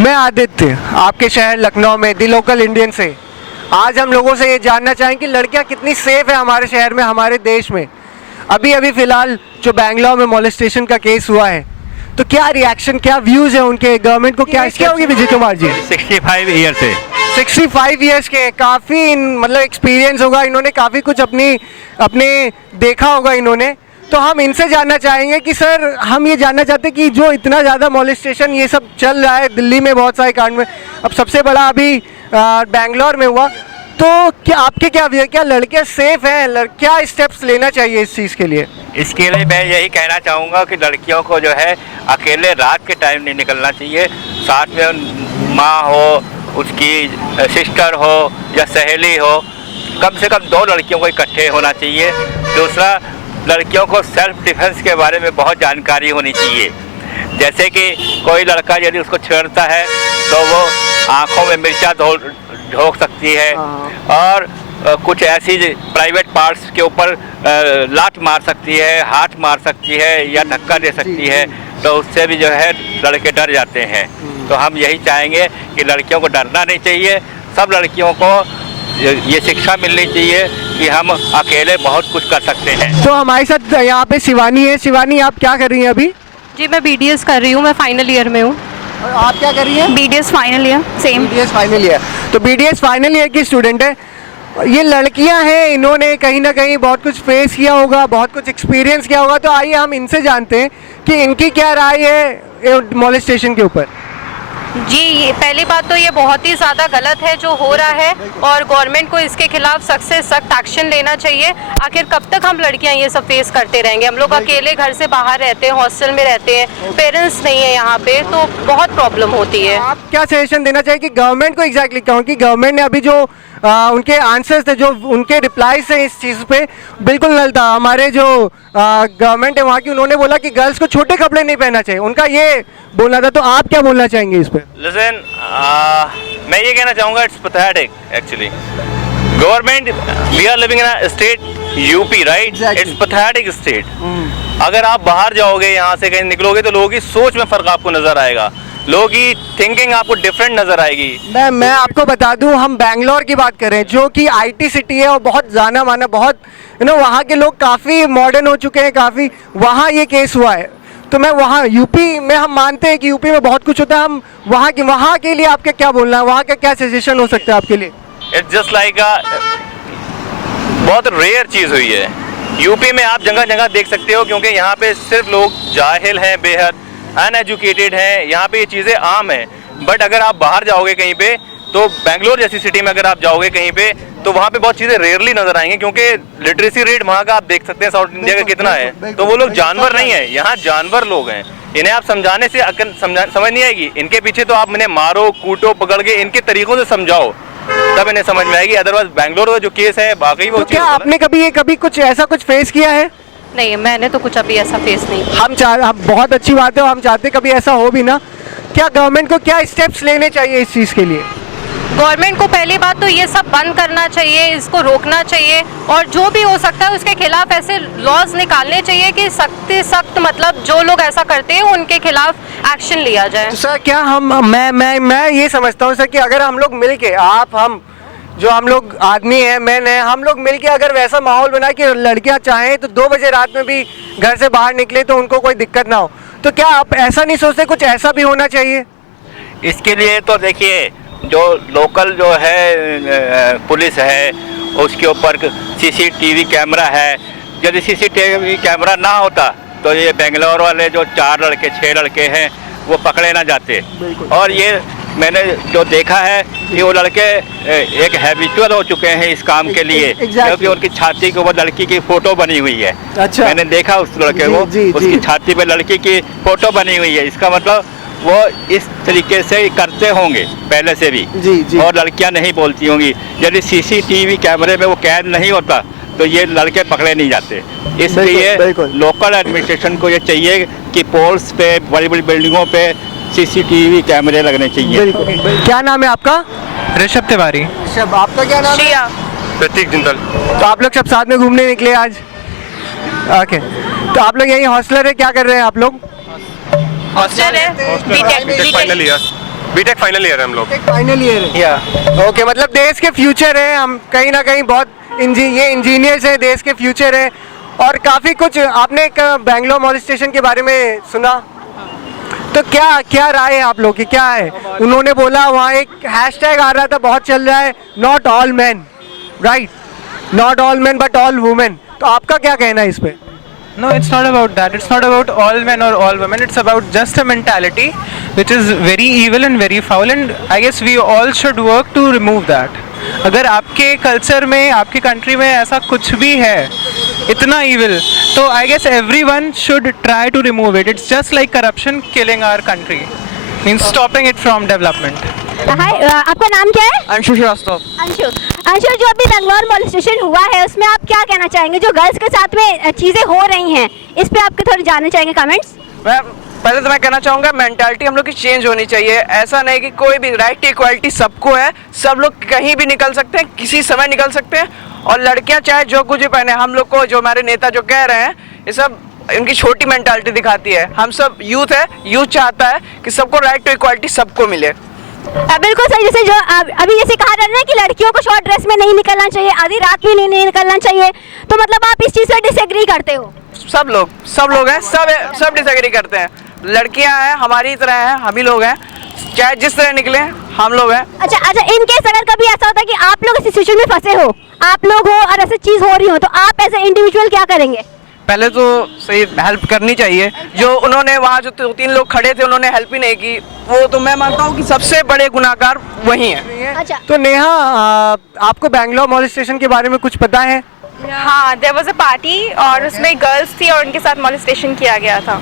मैं आदित्य, आपके शहर लखनऊ में दी लोकल इंडियन से। आज हम लोगों से ये जानना चाहेंगे कि लड़कियां कितनी सेफ है हमारे शहर में, हमारे देश में। अभी अभी फ़िलहाल जो बेंगलोर में मॉलेस्टेशन का केस हुआ है, तो क्या रिएक्शन, क्या व्यूज़ है उनके, गवर्नमेंट को क्या क्या होगी? विजय कुमार जी 65 ईयर से 65 ईयर्स के, काफ़ी मतलब एक्सपीरियंस होगा, इन्होंने काफ़ी कुछ अपने देखा होगा इन्होंने। तो हम इनसे जानना चाहेंगे कि सर, हम ये जानना चाहते हैं कि जो इतना ज़्यादा मॉलेस्टेशन ये सब चल रहा है दिल्ली में, बहुत सारे कांड में, अब सबसे बड़ा अभी बेंगलोर में हुआ, तो क्या आपके क्या व्यू है? क्या लड़कियां सेफ हैं? क्या स्टेप्स लेना चाहिए इस चीज़ के लिए? इसके लिए मैं यही कहना चाहूँगा कि लड़कियों को जो है अकेले रात के टाइम नहीं निकलना चाहिए। साथ में माँ हो, उसकी सिस्टर हो या सहेली हो, कम से कम 2 लड़कियों को इकट्ठे होना चाहिए। दूसरा, लड़कियों को सेल्फ डिफेंस के बारे में बहुत जानकारी होनी चाहिए। जैसे कि कोई लड़का यदि उसको छेड़ता है तो वो आँखों में मिर्चा झोंक सकती है और कुछ ऐसी प्राइवेट पार्ट्स के ऊपर लात मार सकती है, हाथ मार सकती है या धक्का दे सकती है, तो उससे भी जो है लड़के डर जाते हैं। तो हम यही चाहेंगे कि लड़कियों को डरना नहीं चाहिए। सब लड़कियों को ये शिक्षा मिलनी चाहिए कि हम अकेले बहुत कुछ कर सकते हैं। तो हमारे साथ यहाँ पे शिवानी है। शिवानी, आप क्या कर रही हैं अभी? जी, मैं BDS कर रही हूँ, मैं फाइनल ईयर में हूँ। और आप क्या कर रही हैं? BDS final year, same. BDS final year. तो BDS फाइनल ईयर की स्टूडेंट है। ये लड़कियां हैं, इन्होंने कहीं ना कहीं बहुत कुछ फेस किया होगा, बहुत कुछ एक्सपीरियंस किया होगा। तो आइए हम इनसे जानते हैं कि इनकी क्या राय है मॉलेस्टेशन के ऊपर। जी, पहली बात तो ये बहुत ही ज़्यादा गलत है जो हो रहा है और गवर्नमेंट को इसके खिलाफ सख्त से सख्त एक्शन लेना चाहिए। आखिर कब तक हम लड़कियां ये सब फेस करते रहेंगे? हम लोग अकेले घर से बाहर रहते हैं, हॉस्टल में रहते हैं, पेरेंट्स नहीं है यहाँ पे, तो बहुत प्रॉब्लम होती है। आप क्या सजेशन देना चाहिए कि गवर्नमेंट को एग्जैक्टली कहूँ कि गवर्नमेंट ने अभी जो उनके आंसर्स थे, जो उनके रिप्लाईज थे इस चीज़ पे, बिल्कुल नल था। हमारे जो गवर्नमेंट है वहाँ की, उन्होंने बोला कि गर्ल्स को छोटे कपड़े नहीं पहनना चाहिए, उनका ये बोलना था। तो आप क्या बोलना चाहेंगे इस पर? लिसन, मैं ये कहना चाहूँगा, it's pathetic actually. Government, we are living in a state UP, right? It's pathetic state. अगर आप बाहर जाओगे, यहाँ से कहीं निकलोगे, तो लोगों की सोच में फ़र्क आपको नज़र आएगा, लोगों की थिंकिंग आपको डिफरेंट नज़र आएगी। मैं आपको बता दूं, हम बेंगलोर की बात करें जो कि IT सिटी है और बहुत जाना माना, बहुत वहाँ के लोग काफ़ी मॉडर्न हो चुके हैं, काफ़ी। वहाँ ये केस हुआ है, तो मैं वहाँ यूपी में, हम मानते हैं कि यूपी में बहुत कुछ होता है। हम वहाँ के लिए आपका क्या बोलना है? वहाँ का क्या सजेशन हो सकता है आपके लिए? इट्स जस्ट लाइक बहुत रेयर चीज़ हुई है। यूपी में आप जगह जगह देख सकते हो, क्योंकि यहाँ पे सिर्फ लोग जाहिल हैं, बेहद अनएजुकेटेड हैं, यहाँ पे ये चीज़ें आम हैं। बट अगर आप बाहर जाओगे कहीं पे, तो बेंगलोर जैसी सिटी में अगर आप जाओगे कहीं पे, तो वहाँ पे बहुत चीज़ें रेयरली नज़र आएंगी, क्योंकि लिटरेसी रेट वहाँ का आप देख सकते हैं साउथ इंडिया का कितना है। तो वो लोग जानवर नहीं है, यहाँ जानवर लोग हैं। इन्हें आप समझाने से समझ नहीं आएगी। इनके पीछे तो आप इन्हें मारो, कूटो, पकड़ के इनके तरीकों से समझाओ, तब इन्हें समझ में आएगी। अदरवाइज बेंगलोर का जो केस है, बाकी वो तो क्या आपने कभी कुछ ऐसा कुछ फेस किया है? नहीं, मैंने तो कुछ अभी ऐसा फेस नहीं। हम बहुत अच्छी बात है, हम चाहते कभी ऐसा हो भी ना। क्या गवर्नमेंट को क्या स्टेप्स लेने चाहिए इस चीज़ के लिए? गवर्नमेंट को पहली बात तो ये सब बंद करना चाहिए, इसको रोकना चाहिए, और जो भी हो सकता है उसके खिलाफ ऐसे लॉज निकालने चाहिए कि सख्त से सख्त, मतलब जो लोग ऐसा करते हैं उनके खिलाफ एक्शन लिया जाए। तो सर, क्या मैं ये समझता हूँ सर कि अगर हम लोग मिल के, हम लोग आदमी हैं, मैन हैं, हम लोग मिलके अगर वैसा माहौल बनाए कि लड़कियां चाहें तो 2 बजे रात में भी घर से बाहर निकले तो उनको कोई दिक्कत ना हो, तो क्या आप ऐसा नहीं सोचते कुछ ऐसा भी होना चाहिए? इसके लिए तो देखिए, जो लोकल जो है पुलिस है, उसके ऊपर CCTV कैमरा है। यदि CCTV कैमरा ना होता तो ये बेंगलोर वाले जो 4 लड़के 6 लड़के हैं वो पकड़े ना जाते। और ये मैंने जो देखा है कि वो लड़के एक हैबिचुअल हो चुके हैं इस काम के लिए, क्योंकि उनकी छाती के ऊपर लड़की की फ़ोटो बनी हुई है। अच्छा। मैंने देखा उस लड़के को, उसकी छाती पे लड़की की फ़ोटो बनी हुई है। इसका मतलब वो इस तरीके से करते होंगे पहले से भी। और लड़कियां नहीं बोलती होंगी। यदि CCTV कैमरे में वो कैद नहीं होता तो ये लड़के पकड़े नहीं जाते। इसलिए लोकल एडमिनिस्ट्रेशन को ये चाहिए कि पोल्स पे, बड़ी बड़ी बिल्डिंगों पे CCTV कैमरे लगने चाहिए। क्या नाम है आपका? ऋषभ तिवारी। ऋषभ, आपका क्या नाम है? प्रतीक जिंदल। तो आप लोग सब साथ में घूमने निकले आज? ओके, तो आप लोग यही हॉस्टलर है, क्या कर रहे हैं आप लोग? हॉस्टल है, final year. BTech final year है हम लोग। फाइनल ईयर है या ओके, मतलब देश के फ्यूचर है हम, कहीं ना कहीं बहुत ये इंजीनियर्स है, देश के फ्यूचर है। और काफ़ी कुछ आपने एक बेंगलोर मॉलेस्टेशन के बारे में सुना, तो क्या क्या राय है आप लोग की, क्या है? उन्होंने बोला वहाँ एक हैशटैग आ रहा था, बहुत चल रहा है, not all man, right, not all man but all women. तो आपका क्या कहना है इस पे? No, it's not about that. It's not about all men or all women. It's about just a mentality which is very evil and very foul, and I guess we all should work to remove that. अगर आपके culture में, आपकी country में ऐसा कुछ भी है इतना evil, तो I guess everyone should try to remove it. It's just like corruption killing our country. Means stopping it from development. हाय, आपका नाम क्या है? अंशु श्रीवास्तव। अंशु, जो अभी बेंगलोर मॉलेस्टेशन हुआ है उसमें आप क्या कहना चाहेंगे? जो गर्ल्स के साथ में चीज़ें हो रही हैं, इस पे आपके थोड़े जानना चाहेंगे कमेंट्स? पहले तो मैं कहना चाहूँगा मेंटालिटी हम लोग की चेंज होनी चाहिए। ऐसा नहीं कि कोई भी राइट इक्वालिटी सबको है, सब लोग कहीं भी निकल सकते हैं, किसी समय निकल सकते हैं। और लड़कियाँ चाहे जो कुछ भी पहने, हम लोग को जो हमारे नेता जो कह रहे हैं ये सब इनकी छोटी मेंटालिटी दिखाती है। हम सब यूथ है, यूथ चाहता है कि सबको राइट टू इक्वालिटी सबको मिले। बिल्कुल सही। जैसे जो अभी जैसे कहा जा रहा है कि लड़कियों को शॉर्ट ड्रेस में नहीं निकलना चाहिए, आधी रात में नहीं निकलना चाहिए, तो मतलब आप इस चीज़ से डिसएग्री करते हो? सब लोग हैं, सब डिसएग्री करते हैं। लड़कियां हैं हमारी तरह हैं, हम ही लोग हैं, चाहे जिस तरह निकले हम लोग हैं। अच्छा, इन केस अगर कभी ऐसा होता है कि आप लोग इस सिचुएशन में फंसे हो, आप लोग हो और ऐसी चीज़ हो रही हो, तो आप एज ए इंडिविजुअल क्या करेंगे? पहले तो सही हेल्प करनी चाहिए। जो उन्होंने वहाँ जो 2-3 लोग खड़े थे उन्होंने हेल्प ही नहीं की, वो तो मैं मानता हूँ कि सबसे बड़े गुनाहगार वही हैं। अच्छा, तो नेहा, आपको बेंगलोर मॉलेस्टेशन के बारे में कुछ पता है? हाँ, देयर वाज अ पार्टी और उसमें गर्ल्स थी और उनके साथ मॉलेस्टेशन किया गया था।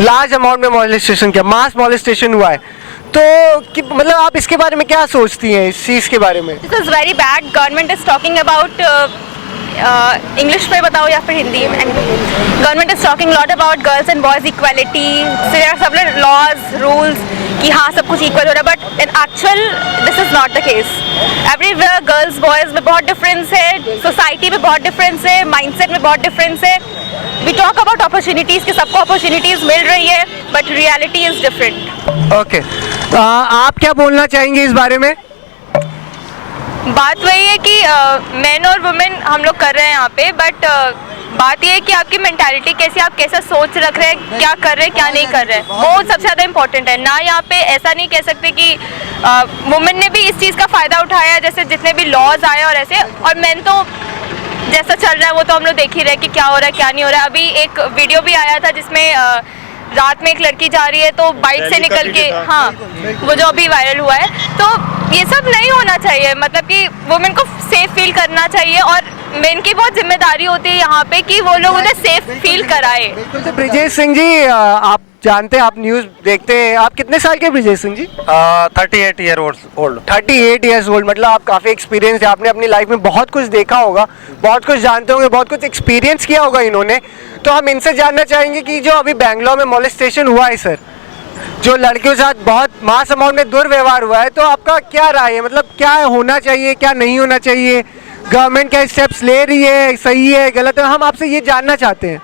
लार्ज अमाउंट में मॉलेस्टेशन किया, मास मॉलेस्टेशन हुआ है, तो मतलब आप इसके बारे में क्या सोचती हैं, इस चीज़ के बारे में? This is very bad. Government is talking about English में बताओ या फिर हिंदी में? Government is talking lot about girls and boys equality, सब लॉज रूल्स कि हाँ सब कुछ इक्वल हो रहा है, but in actual this is not the case. Everywhere girls boys में बहुत डिफरेंस है, सोसाइटी में बहुत डिफरेंस है, माइंडसेट में बहुत डिफरेंस है। वी टॉक अबाउट अपॉर्चुनिटीज़ कि सबको अपॉर्चुनिटीज़ मिल रही है, but reality is different. Okay, आप क्या बोलना चाहेंगे इस बारे में? बात वही है कि मेन और वुमेन हम लोग कर रहे हैं यहाँ पे, बट बात ये है कि आपकी मेंटालिटी कैसी, आप कैसा सोच रख रहे हैं, क्या कर रहे हैं क्या नहीं कर रहे हैं, वो सबसे ज़्यादा इंपॉर्टेंट है ना। यहाँ पे ऐसा नहीं कह सकते कि वुमेन ने भी इस चीज़ का फ़ायदा उठाया, जैसे जितने भी लॉज आए और ऐसे, और मेन तो जैसा चल रहा है वो तो हम लोग देख ही रहे कि क्या हो रहा है क्या नहीं हो रहा है। अभी एक वीडियो भी आया था जिसमें रात में एक लड़की जा रही है तो बाइक से निकल के, हाँ वो जो अभी वायरल हुआ है, तो ये सब नहीं होना चाहिए। मतलब कि वुमेन को सेफ फील करना चाहिए और मेन की बहुत जिम्मेदारी होती है यहाँ पे कि वो लोग उन्हें सेफ फील कराए। तो ब्रिजेश सिंह जी, आप जानते हैं, आप न्यूज़ देखते हैं, आप कितने साल के Brijesh Singh ji? 38 year old. 38 years old, मतलब आप काफ़ी एक्सपीरियंस है, आपने अपनी लाइफ में बहुत कुछ देखा होगा, बहुत कुछ जानते होंगे, बहुत कुछ एक्सपीरियंस किया होगा इन्होंने। तो हम इनसे जानना चाहेंगे कि जो अभी बेंगलोर में मॉलेस्टेशन हुआ है सर, जो लड़कियों के साथ बहुत मास अमाउंट में दुर्व्यवहार हुआ है, तो आपका क्या राय है? मतलब क्या होना चाहिए, क्या नहीं होना चाहिए? गवर्नमेंट क्या स्टेप्स ले रही है, सही है गलत है? हम आपसे ये जानना चाहते हैं।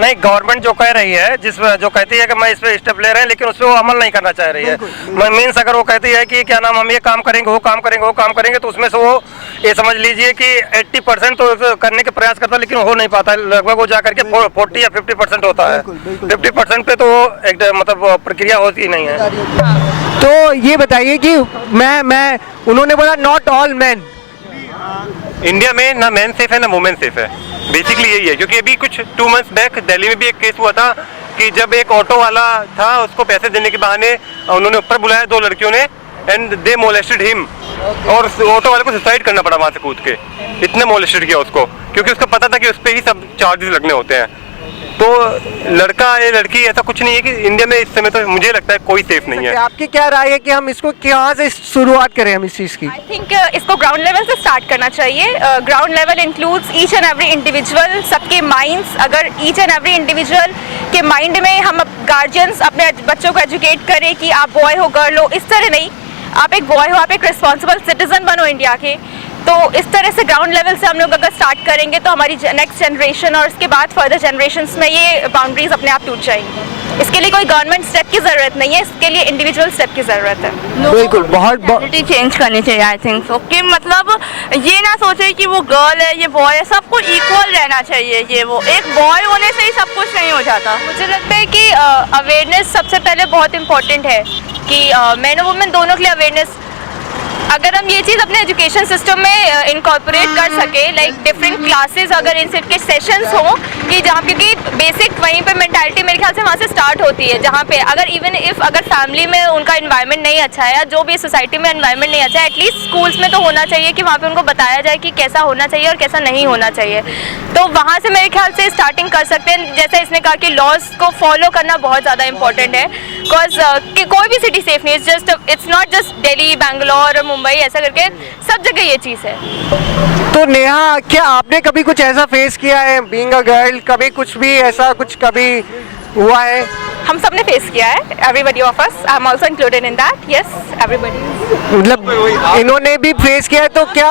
नहीं, गवर्नमेंट जो कह रही है, जो कहती है कि मैं इस पे स्टेप ले रहे हैं, लेकिन उस पर वो अमल नहीं करना चाह रही है। मीन्स अगर वो कहती है कि क्या नाम हम ये काम करेंगे वो काम करेंगे वो काम करेंगे, तो उसमें से वो ये समझ लीजिए कि 80% तो करने के प्रयास करता है, लेकिन हो नहीं पाता। लगभग वो जा करके 40 या 50% होता है। 50% पे तो वो एक मतलब प्रक्रिया होती नहीं है। तो ये बताइए कि मैं उन्होंने बोला नॉट ऑल मैन, इंडिया में ना मैन सेफ है ना वुमेन सेफ है, बेसिकली यही है। क्योंकि अभी कुछ 2 मंथ्स बैक दिल्ली में भी एक केस हुआ था कि जब एक ऑटो वाला था, उसको पैसे देने के बहाने उन्होंने ऊपर बुलाया 2 लड़कियों ने, एंड दे मोलेस्टेड हिम, और उस ऑटो वाले को सुसाइड करना पड़ा वहाँ से कूद के, इतने मोलेस्टेड किया उसको, क्योंकि उसको पता था कि उस पर ही सब चार्जेस लगने होते हैं। तो लड़का या लड़की ऐसा कुछ नहीं है कि इंडिया में इस समय तो मुझे लगता है कोई सेफ नहीं है। आपकी क्या राय है कि हम इसको कहाँ से शुरुआत करें हम इस चीज़ की? आई थिंक इसको ग्राउंड लेवल से स्टार्ट करना चाहिए। Ground level includes each and every individual, सबके माइंड्स। अगर ईच एंड एवरी इंडिविजुअल के माइंड में हम गार्जियंस अपने बच्चों को एजुकेट करें कि आप बॉय हो गर्ल हो, इस तरह नहीं, आप एक बॉय हो, आप एक रिस्पॉन्सिबल सिटीजन बनो इंडिया के, तो इस तरह से ग्राउंड लेवल से हम लोग अगर स्टार्ट करेंगे तो हमारी नेक्स्ट जनरेशन और उसके बाद फर्दर जनरेशंस में ये बाउंड्रीज अपने आप टूट जाएंगी। इसके लिए कोई गवर्नमेंट स्टेप की ज़रूरत नहीं है, इसके लिए इंडिविजुअल स्टेप की ज़रूरत है। बिल्कुल, बहुत चेंज करनी चाहिए आई थिंक सो, कि मतलब ये ना सोचे कि वो गर्ल है ये बॉय है, सबको इक्वल रहना चाहिए। ये वो एक बॉय होने से ही सब कुछ नहीं हो जाता। मुझे लगता है कि अवेयरनेस सबसे पहले बहुत इंपॉर्टेंट है कि मैन और वुमेन दोनों के लिए अवेयरनेस, अगर हम ये चीज़ अपने एजुकेशन सिस्टम में इनकॉर्पोरेट कर सके, लाइक डिफरेंट क्लासेस अगर इन के सेशंस हों कि जहाँ, क्योंकि बेसिक वहीं पे मेंटालिटी मेरे ख्याल से वहाँ से स्टार्ट होती है, जहाँ पे अगर इवन इफ अगर फैमिली में उनका एनवायरनमेंट नहीं अच्छा है या जो भी सोसाइटी में एनवायरनमेंट नहीं अच्छा है, एटलीस्ट स्कूल्स में तो होना चाहिए कि वहाँ पे उनको बताया जाए कि कैसा होना चाहिए और कैसा नहीं होना चाहिए। तो वहाँ से मेरे ख्याल से स्टार्टिंग कर सकते हैं। जैसे इसने कहा कि लॉज को फॉलो करना बहुत ज़्यादा इंपॉर्टेंट है, बिकॉज कि कोई भी सिटी सेफ नहीं, it's not just Delhi, Bangalore, Mumbai, ऐसा करके सब जगह ये चीज़ है। तो नेहा, क्या आपने कभी कुछ ऐसा फेस किया है बीइंग अ गर्ल? कभी कुछ भी ऐसा कुछ कभी हुआ है? हम सब ने फेस किया है, everybody of us, I am also included in that, yes everybody. मतलब इन्होंने भी फेस किया है, तो क्या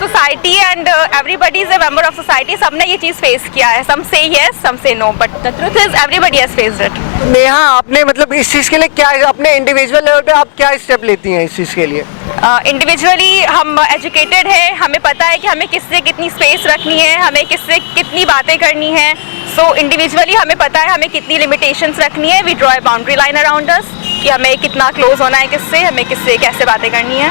society and everybody is a member of society, सबने ये चीज़ फेस किया है। सम से yes, some say no, but the truth is everybody has faced it. Neha, आपने मतलब इस चीज़ के लिए क्या, अपने इंडिविजुअल लेवल पे आप क्या स्टेप लेती हैं इस चीज़ के लिए? इंडिविजुअली हम एजुकेटेड है, हमें पता है कि हमें किससे कितनी स्पेस रखनी है, हमें किससे कितनी बातें करनी है। सो इंडिविजुअली हमें पता है हमें कितनी लिमिटेशंस रखनी है। We draw a boundary line around us कि हमें कितना क्लोज होना है किससे, हमें किससे कैसे बातें करनी है।